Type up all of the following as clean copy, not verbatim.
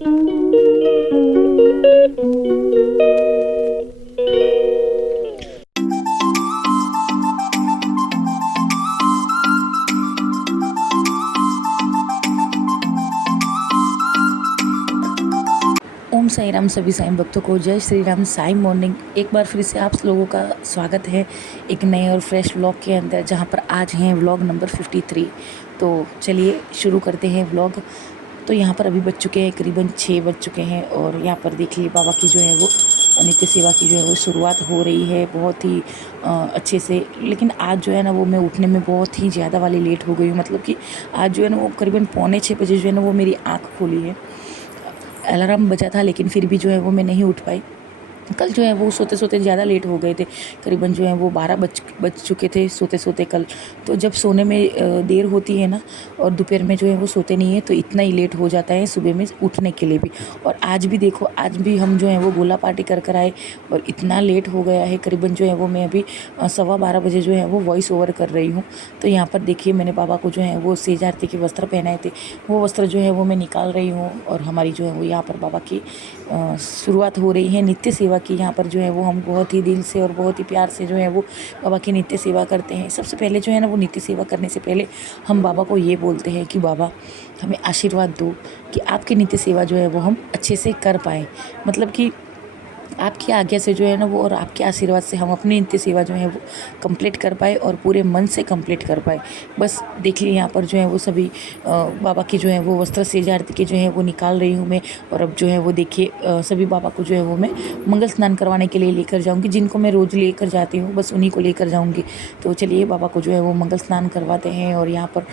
ओम साई राम। सभी साईं भक्तों को जय श्री राम। साई मॉर्निंग एक बार फिर से आप लोगों का स्वागत है एक नए और फ्रेश व्लॉग के अंदर, जहां पर आज हैं व्लॉग नंबर 53। तो चलिए शुरू करते हैं व्लॉग। तो यहाँ पर अभी बज चुके हैं करीबन 6 बज चुके हैं और यहाँ पर देखिए बाबा की जो है वो नित्य सेवा की जो है वो शुरुआत हो रही है बहुत ही अच्छे से। लेकिन आज जो है ना वो मैं उठने में बहुत ही ज़्यादा वाली लेट हो गई हूँ। मतलब कि आज जो है ना वो करीबन 5:45 जो है ना वो मेरी आँख खोली है। अलार्म बजा था लेकिन फिर भी जो है वो मैं नहीं उठ पाई। कल जो है वो सोते सोते ज़्यादा लेट हो गए थे, करीबन जो है वो 12 बज चुके थे सोते सोते कल। तो जब सोने में देर होती है ना और दोपहर में जो है वो सोते नहीं है तो इतना ही लेट हो जाता है सुबह में उठने के लिए भी। और आज भी देखो, आज भी हम जो है वो गोला पार्टी कर कर आए और इतना लेट हो गया है। करीबन जो है वो मैं अभी 12:15 बजे जो है वो वॉइस ओवर कर रही हूँ। तो यहाँ पर देखिए मैंने बाबा को जो है वो सेज आरती के वस्त्र पहनाए थे, वो वस्त्र जो है वो मैं निकाल रही हूँ। और हमारी जो है वो यहाँ पर बाबा की शुरुआत हो रही है नित्य सेवा की। यहाँ पर जो है वो हम बहुत ही दिल से और बहुत ही प्यार से जो है वो बाबा की नित्य सेवा करते हैं। सबसे पहले जो है ना वो नित्य सेवा करने से पहले हम बाबा को ये बोलते हैं कि बाबा हमें आशीर्वाद दो कि आपकी नित्य सेवा जो है वो हम अच्छे से कर पाएँ। मतलब कि आपकी आज्ञा से जो है ना वो और आपके आशीर्वाद से हम अपनी नित्य सेवा जो है वो कंप्लीट कर पाए और पूरे मन से कंप्लीट कर पाए। बस देखिए यहाँ पर जो है वो सभी बाबा की जो है वो वस्त्र सेज आरती के जो है वो निकाल रही हूँ मैं। और अब जो है वो देखिए सभी बाबा को जो है वो मैं मंगल स्नान करवाने के लिए लेकर जाऊँगी। जिनको मैं रोज़ लेकर जाती हूँ बस उन्हीं को लेकर जाऊँगी। तो चलिए बाबा को जो है वो मंगल स्नान करवाते हैं। और यहाँ पर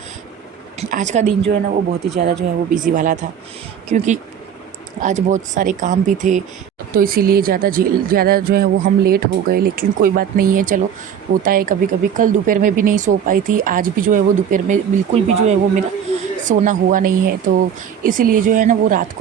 आज का दिन जो है ना वो बहुत ही ज़्यादा जो है वो बिजी वाला था, क्योंकि आज बहुत सारे काम भी थे। तो इसीलिए ज़्यादा जो है वो हम लेट हो गए। लेकिन कोई बात नहीं है, चलो होता है कभी कभी। कल दोपहर में भी नहीं सो पाई थी, आज भी जो है वो दोपहर में बिल्कुल भी जो है वो मेरा सोना हुआ नहीं है। तो इसीलिए जो है ना वो रात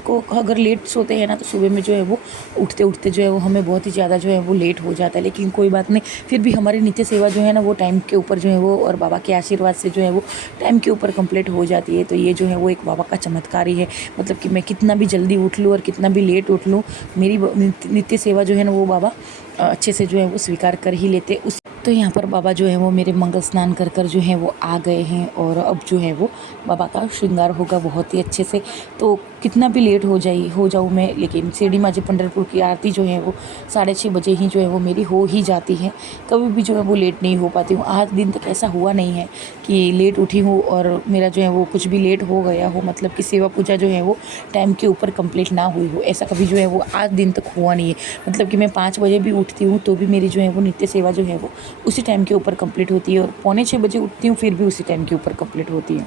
को अगर लेट सोते हैं ना तो सुबह में जो है वो उठते उठते जो है वो हमें बहुत ही ज़्यादा जो है वो लेट हो जाता है। लेकिन कोई बात नहीं, फिर भी हमारी नित्य सेवा जो है ना वो टाइम के ऊपर जो है वो और बाबा के आशीर्वाद से जो है वो टाइम के ऊपर कंप्लीट हो जाती है। तो ये जो है वो एक बाबा का चमत्कार ही है। मतलब कि मैं कितना भी जल्दी उठ लूँ और कितना भी लेट उठ लूँ, मेरी नित्य सेवा जो है ना वो बाबा अच्छे से जो है वो स्वीकार कर ही लेते उस। तो यहाँ पर बाबा जो है वो मेरे मंगल स्नान कर कर जो है वो आ गए हैं और अब जो है वो बाबा का श्रृंगार होगा बहुत ही अच्छे से। तो कितना भी लेट हो जाऊँ मैं, लेकिन शिरडी माजी पंढरपुर की आरती जो है वो 6:30 बजे ही जो है वो मेरी हो ही जाती है। कभी भी जो है वो लेट नहीं हो पाती हूँ। आज दिन तक ऐसा हुआ नहीं है कि लेट उठी हूँ और मेरा जो है वो कुछ भी लेट हो गया हो, मतलब कि सेवा पूजा जो है वो टाइम के ऊपर कंप्लीट ना हुई हो, ऐसा कभी जो है वो आज दिन तक हुआ नहीं है। मतलब कि मैं 5 बजे भी उठती हूँ तो भी मेरी जो है वो नित्य सेवा जो है वो उसी टाइम के ऊपर कंप्लीट होती है। और 5:45 बजे उठती हूँ फिर भी उसी टाइम के ऊपर कंप्लीट होती है।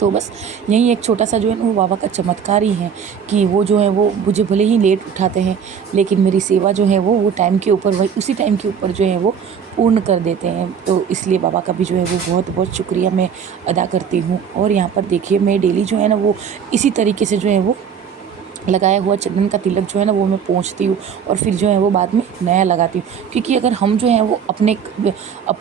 तो बस यही एक छोटा सा जो है ना वो बाबा का चमत्कार ही है कि वो जो है वो मुझे भले ही लेट उठाते हैं लेकिन मेरी सेवा जो है वो टाइम के ऊपर वही उसी टाइम के ऊपर जो है वो पूर्ण कर देते हैं। तो इसलिए बाबा का भी जो है वो बहुत बहुत शुक्रिया मैं अदा करती हूँ। और यहाँ पर देखिए मैं डेली जो है ना वो इसी तरीके से जो है वो लगाया हुआ चंदन का तिलक जो है ना वो मैं पोंछती हूँ और फिर जो है वो बाद में नया लगाती हूँ। क्योंकि अगर हम जो है वो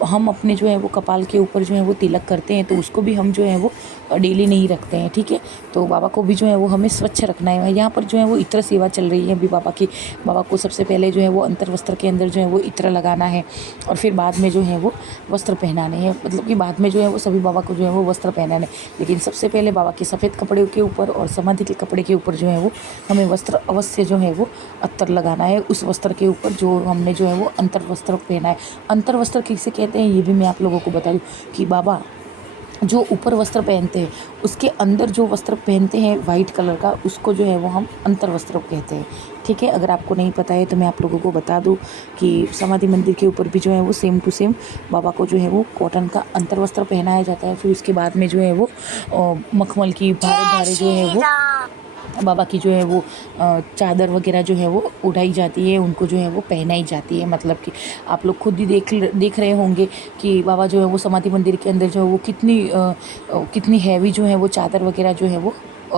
हम अपने जो है वो कपाल के ऊपर जो है वो तिलक करते हैं तो उसको भी हम जो है वो डेली नहीं रखते हैं, ठीक है। तो बाबा को भी जो है वो हमें स्वच्छ रखना है। यहाँ पर जो है वो इत्र सेवा चल रही है अभी बाबा की। बाबा को सबसे पहले जो है वो अंतर वस्त्र के अंदर जो है वो इत्र लगाना है और फिर बाद में जो है वो वस्त्र पहनाने हैं। मतलब कि बाद में जो है वो सभी बाबा को जो है वो वस्त्र पहनाने, लेकिन सबसे पहले बाबा के सफ़ेद कपड़े के ऊपर और समाधि के कपड़े के ऊपर जो है वो हमें वस्त्र अवश्य जो है वो अत्तर लगाना है उस वस्त्र के ऊपर जो हमने जो है वो अंतर वस्त्र पहना है। अंतर वस्त्र किसे कहते हैं ये भी मैं आप लोगों को बता दूं कि बाबा जो ऊपर वस्त्र पहनते हैं उसके अंदर जो वस्त्र पहनते हैं वाइट कलर का, उसको जो है वो हम अंतर वस्त्र कहते हैं, ठीक है। अगर आपको नहीं पता है तो मैं आप लोगों को बता दूं कि समाधि मंदिर के ऊपर भी जो है वो सेम टू सेम बाबा को जो है वो कॉटन का अंतर वस्त्र पहनाया जाता है। फिर उसके बाद में जो है वो मखमल की भारे भारे जो है वो बाबा की जो है वो चादर वगैरह जो है वो उड़ाई जाती है, उनको जो है वो पहनाई जाती है। मतलब कि आप लोग खुद ही देख रहे होंगे कि बाबा जो है वो समाधि मंदिर के अंदर जो है वो कितनी हैवी जो है वो चादर वगैरह जो है वो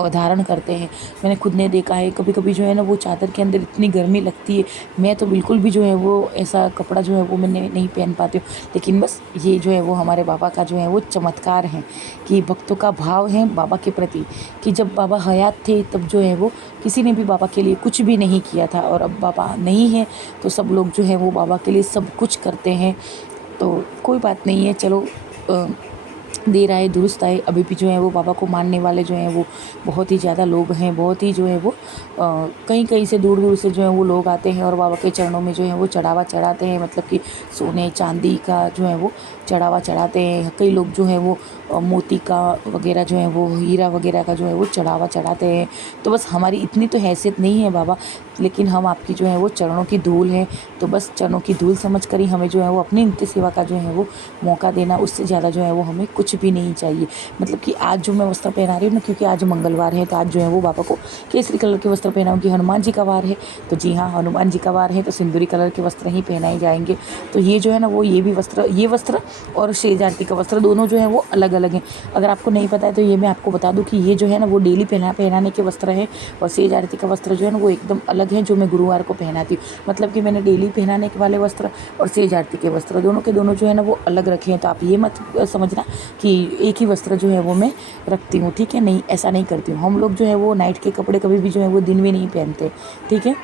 धारण करते हैं। मैंने खुद ने देखा है, कभी-कभी जो है ना वो चादर के अंदर इतनी गर्मी लगती है, मैं तो बिल्कुल भी जो है वो ऐसा कपड़ा जो है वो मैं नहीं पहन पाती हूँ। लेकिन बस ये जो है वो हमारे बाबा का जो है वो चमत्कार है कि भक्तों का भाव है बाबा के प्रति, कि जब बाबा हयात थे तब जो है वो किसी ने भी बाबा के लिए कुछ भी नहीं किया था, और अब बाबा नहीं है तो सब लोग जो है वो बाबा के लिए सब कुछ करते हैं। तो कोई बात नहीं है, चलो अ, देर आए दुरुस्त आए। अभी भी जो है वो बाबा को मानने वाले जो हैं वो बहुत ही ज़्यादा लोग हैं, बहुत ही जो है वो कहीं कहीं से दूर दूर से जो है वो लोग आते हैं और बाबा के चरणों में जो है वो चढ़ावा चढ़ाते हैं, मतलब कि सोने चांदी का जो है वो चढ़ावा चढ़ाते हैं। कई लोग जो है वो मोती का वगैरह जो है वो हीरा वगैरह का जो है वो चढ़ावा चढ़ाते हैं। तो बस हमारी इतनी तो हैसियत नहीं है बाबा, लेकिन हम आपकी जो है वो चरणों की धूल हैं, तो बस चरणों की धूल समझ कर ही हमें जो है वो अपनी नित्य सेवा का जो है वो मौका देना, उससे ज़्यादा जो है वो हमें कुछ भी नहीं चाहिए। मतलब कि आज जो मैं वस्त्र पहना रही हूँ ना, क्योंकि आज मंगलवार है तो आज जो है वो बाबा को केसरी कलर के वस्त्र पहनाऊँगी। हनुमान जी का वार है तो जी हाँ, हनुमान जी का वार है तो सिंदूरी कलर के वस्त्र ही पहनाए जाएंगे। तो ये जो है ना वो ये वस्त्र और शेज आरती का वस्त्र दोनों जो है वो अलग अलग हैं। अगर आपको नहीं पता है तो ये मैं आपको बता दूँ कि ये जो है ना वो डेली पहनाने के वस्त्र है, और शेज आरती का वस्त्र जो है ना वो एकदम अलग है, जो मैं गुरुवार को पहनाती हूँ। मतलब कि मैंने डेली पहनाने के वाले वस्त्र और सेज आरती के वस्त्र दोनों के दोनों जो है ना वो अलग रखे हैं। तो आप ये मत समझना कि एक ही वस्त्र जो है वो मैं रखती हूँ, ठीक है? नहीं, ऐसा नहीं करती हूँ। हम लोग जो है वो नाइट के कपड़े कभी भी जो है वो दिन में नहीं पहनते, ठीक है?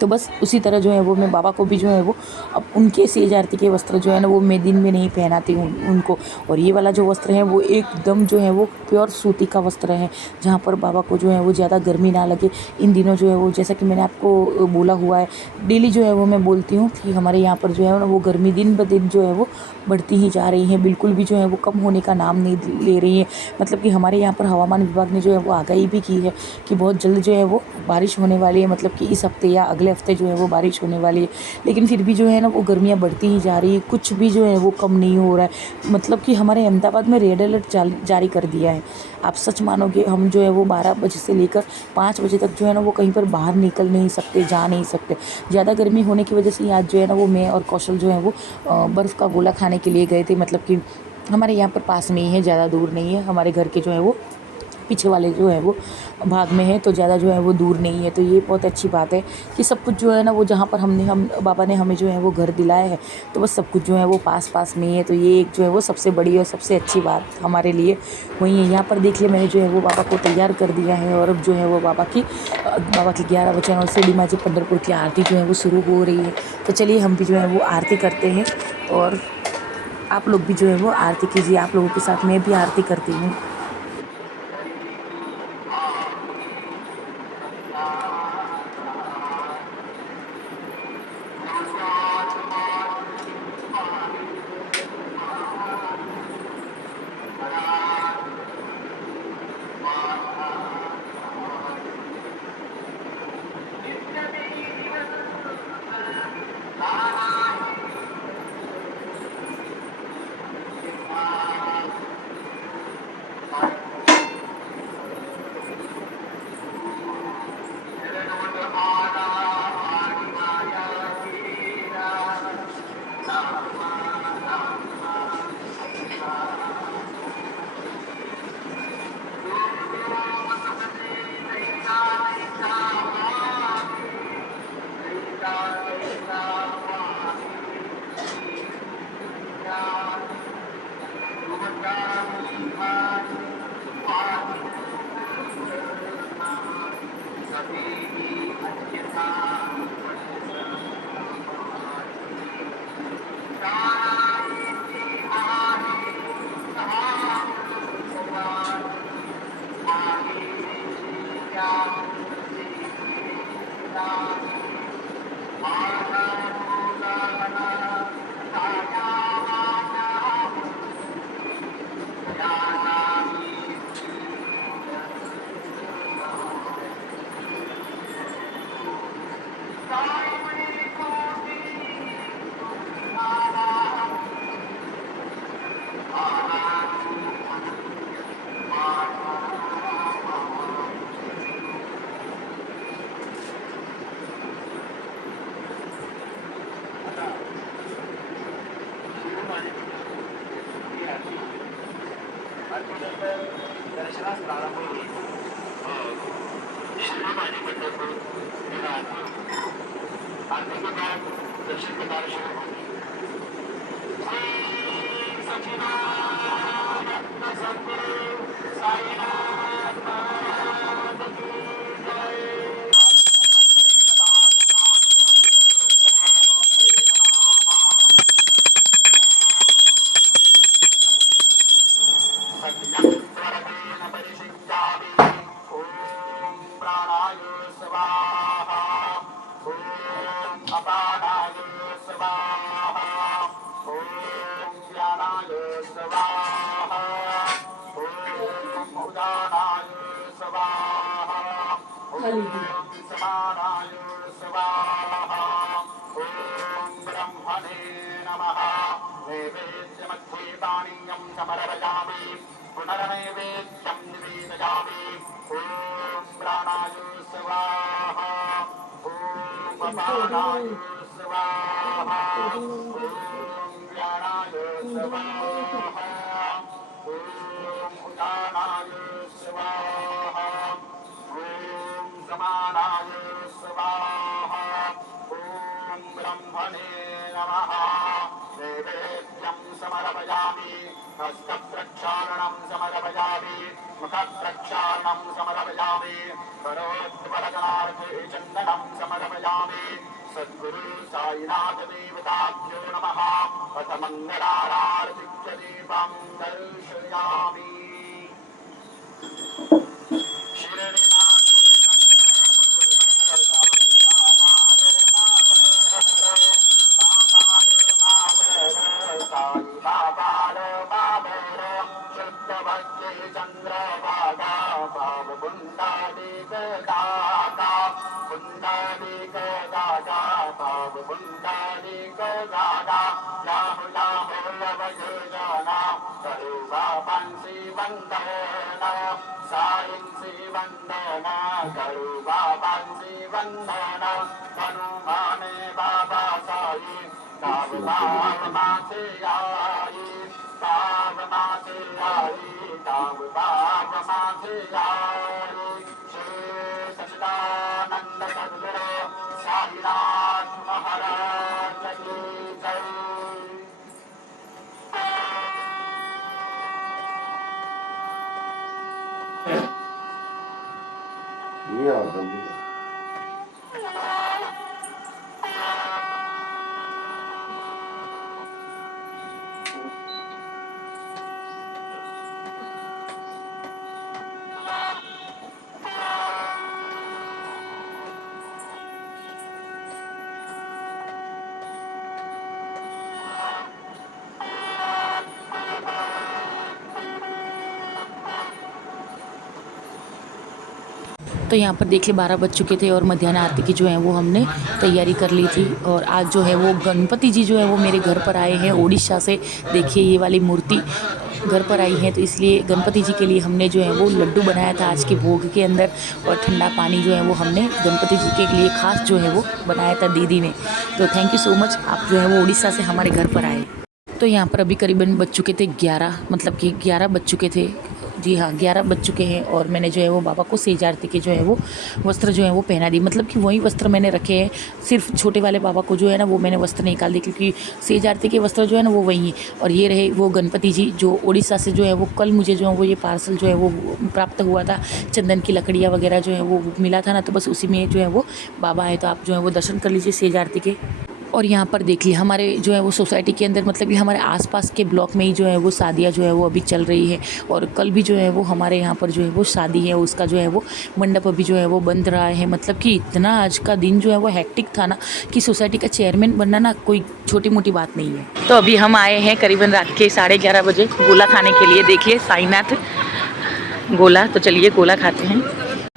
तो बस उसी तरह जो है वो मैं बाबा को भी जो है वो अब उनके सेज आरती के वस्त्र जो है ना वो मैं दिन में नहीं पहनाती हूँ उनको। और ये वाला जो वस्त्र है वो एकदम जो है वो प्योर सूती का वस्त्र है, जहाँ पर बाबा को जो है वो ज़्यादा गर्मी ना लगे। इन दिनों जो है वो, जैसा कि मैंने आपको बोला हुआ है, डेली जो है वो मैं बोलती हूँ कि हमारे यहाँ पर जो है ना वो गर्मी दिन ब दिन जो है वो बढ़ती ही जा रही है, बिल्कुल भी जो है वो कम होने का नाम नहीं ले रही है। मतलब कि हमारे यहाँ पर हवामान विभाग ने जो है वो आगाही भी की है कि बहुत जल्द जो है वो बारिश होने वाली है, मतलब कि इस हफ्ते या अगले हफ्ते जो है वो बारिश होने वाली है। लेकिन फिर भी जो है ना वो गर्मियाँ बढ़ती ही जा रही है, कुछ भी जो है वो कम नहीं हो रहा है। मतलब कि हमारे अहमदाबाद में रेड अलर्ट जारी कर दिया है। आप सच मानोगे, हम जो है वो 12 बजे से लेकर 5 बजे तक जो है ना वो कहीं पर बाहर निकल नहीं सकते, जा नहीं सकते। ज़्यादा गर्मी होने की वजह से ही आज जो है ना वो मैं और कौशल जो है वो बर्फ़ का गोला खाने के लिए गए थे। मतलब कि हमारे यहाँ पर पास में ही है, ज़्यादा दूर नहीं है, हमारे घर के जो है वो पीछे वाले जो है वो भाग में है, तो ज़्यादा जो है वो दूर नहीं है। तो ये बहुत अच्छी बात है कि सब कुछ जो है ना वो जहाँ पर हम बाबा ने हमें जो है वो घर दिलाया है, तो बस सब कुछ जो है वो पास पास में ही है। तो ये एक जो है वो सबसे बड़ी और सबसे अच्छी बात हमारे लिए वही है। यहाँ पर देखिए मैंने जो है वो बाबा को तैयार कर दिया है, और अब जो है वो बाबा की 11 वचन और शिरडी माँ जी पंढरपुर की आरती जो है वो शुरू हो रही है। तो चलिए हम भी जो है वो आरती करते हैं, और आप लोग भी जो है वो आरती कीजिए। आप लोगों के साथ मैं भी आरती करती हूँ। तो यहाँ पर देखिए 12 बज चुके थे और मध्याह्न आरती की जो है वो हमने तैयारी कर ली थी। और आज जो है वो गणपति जी जो है वो मेरे घर पर आए हैं उड़ीसा से। देखिए ये वाली मूर्ति घर पर आई है, तो इसलिए गणपति जी के लिए हमने जो है वो लड्डू बनाया था आज के भोग के अंदर। और ठंडा पानी जो है वो हमने गणपति जी के लिए खास जो है वो बनाया था दीदी ने। तो थैंक यू सो मच, आप जो है वो उड़ीसा से हमारे घर पर आए। तो यहाँ पर अभी करीबन बज चुके थे 11, मतलब कि 11 बज चुके थे। जी हाँ, 11 बज चुके हैं और मैंने जो है वो बाबा को सेज आरती के जो है वो वस्त्र जो है वो पहना दी। मतलब कि वही वस्त्र मैंने रखे हैं, सिर्फ छोटे वाले बाबा को जो है ना वो मैंने वस्त्र निकाल दी, क्योंकि सेज आरती के वस्त्र जो है ना वो वही है। और ये रहे वो गणपति जी जो उड़ीसा से जो है वो कल मुझे जो है वो ये पार्सल जो है वो प्राप्त हुआ था। चंदन की लकड़ियाँ वगैरह जो है वो मिला था ना, तो बस उसी में जो है वो बाबा आए। तो आप जो है वो दर्शन कर लीजिए सेज आरती के। और यहाँ पर देखिए हमारे जो है वो सोसाइटी के अंदर, मतलब कि हमारे आसपास के ब्लॉक में ही जो है वो शादियाँ जो है वो अभी चल रही है। और कल भी जो है वो हमारे यहाँ पर जो है वो शादी है, उसका जो है वो मंडप अभी जो है वो बन रहा है। मतलब कि इतना आज का दिन जो है वो हैक्टिक था ना, कि सोसाइटी का चेयरमैन बनना ना कोई छोटी मोटी बात नहीं है। तो अभी हम आए हैं करीबन रात के 11:30 बजे गोला खाने के लिए। देखिए साईनाथ गोला, तो चलिए गोला खाते हैं।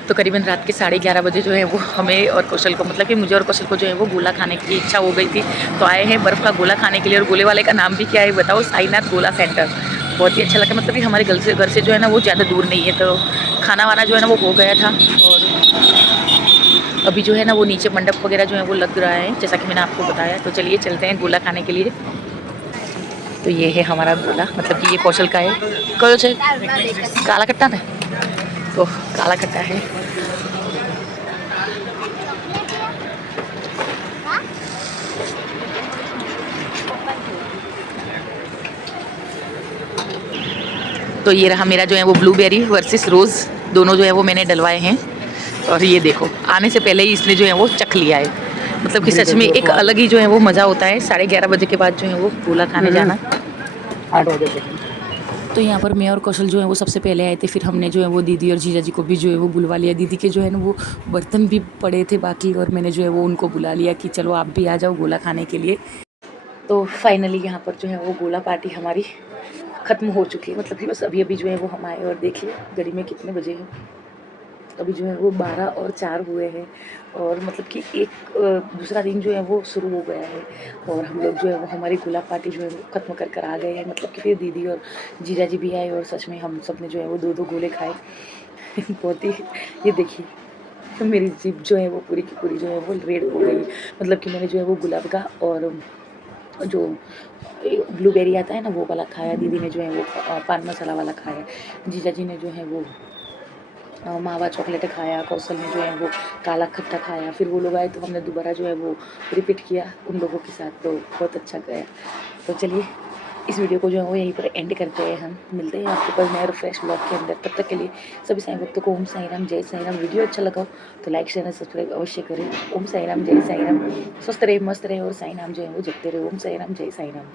तो करीबन रात के 11:30 बजे जो है वो हमें और कौशल को, मतलब कि मुझे और कौशल को जो है वो गोला खाने की इच्छा हो गई थी। तो आए हैं बर्फ़ का गोला खाने के लिए। और गोले वाले का नाम भी क्या है बताओ, साईनाथ गोला सेंटर। बहुत ही अच्छा लगा, मतलब कि हमारे घर से जो है ना वो ज़्यादा दूर नहीं है। तो खाना वाना जो है ना वो हो गया था। और अभी जो है ना वो नीचे मंडप वगैरह जो है वो लग रहा है, जैसा कि मैंने आपको बताया। तो चलिए चलते हैं गोला खाने के लिए। तो ये है हमारा गोला, मतलब कि ये कौशल का है। कौशल काला कट्टा था, तो काला कट्टा है। तो ये रहा मेरा जो है वो ब्लूबेरी वर्सेस रोज़, दोनों जो है वो मैंने डलवाए हैं। और ये देखो आने से पहले ही इसने जो है वो चख लिया है। मतलब कि सच में एक अलग ही जो है वो मज़ा होता है 11:30 बजे के बाद जो है वो गोला खाने जाना। 8 बजे तक। तो यहाँ पर मैं और कौशल जो है वो सबसे पहले आए थे, फिर हमने जो है वो दीदी और जीजा जी को भी जो है वो बुलवा लिया। दीदी के जो है ना वो बर्तन भी पड़े थे बाकी, और मैंने जो है वो उनको बुला लिया कि चलो आप भी आ जाओ गोला खाने के लिए। तो फाइनली यहाँ पर जो है वो गोला पार्टी हमारी ख़त्म हो चुकी है। मतलब कि बस अभी अभी जो है वो हम आए, और देखिए घड़ी में कितने बजे हैं, अभी जो है वो 12 और 4 हुए हैं। और मतलब कि एक दूसरा दिन जो है वो शुरू हो गया है, और हम लोग जो है वो हमारी गोला पार्टी जो है वो ख़त्म कर आ गए हैं। मतलब कि फिर दीदी और जीजा जी भी आए, और सच में हम सब ने जो है वो 2-2 गोले खाए। बहुत ही, ये देखिए मेरी जीभ जो है वो पूरी की पूरी जो है वो रेड हो गई। मतलब कि मैंने जो है वो गुलाब का और जो ब्लूबेरी आता है ना वो वाला खाया, दीदी ने जो है वो पान मसाला वाला खाया, जीजा जी ने जो है वो मावा चॉकलेट खाया, कौशल ने जो है वो काला खट्टा खाया। फिर वो लोग आए तो हमने दोबारा जो है वो रिपीट किया उन लोगों के साथ, तो बहुत अच्छा गया। तो चलिए इस वीडियो को जो है वो यहीं पर एंड करते हैं। हम मिलते हैं आपके पास नए और फ्रेश ब्लॉग के अंदर। तब तक के लिए सभी साईं भक्तों को ओम साईं राम, जय साईं राम। वीडियो अच्छा लगा हो तो लाइक शेयर और सब्सक्राइब अवश्य करें। ओम साईं राम, जय साईं राम। स्वस्थ रहे, मस्त रहे और साईं नाम जो है वो जपते रहे। ओम साईं राम, जय साईं राम।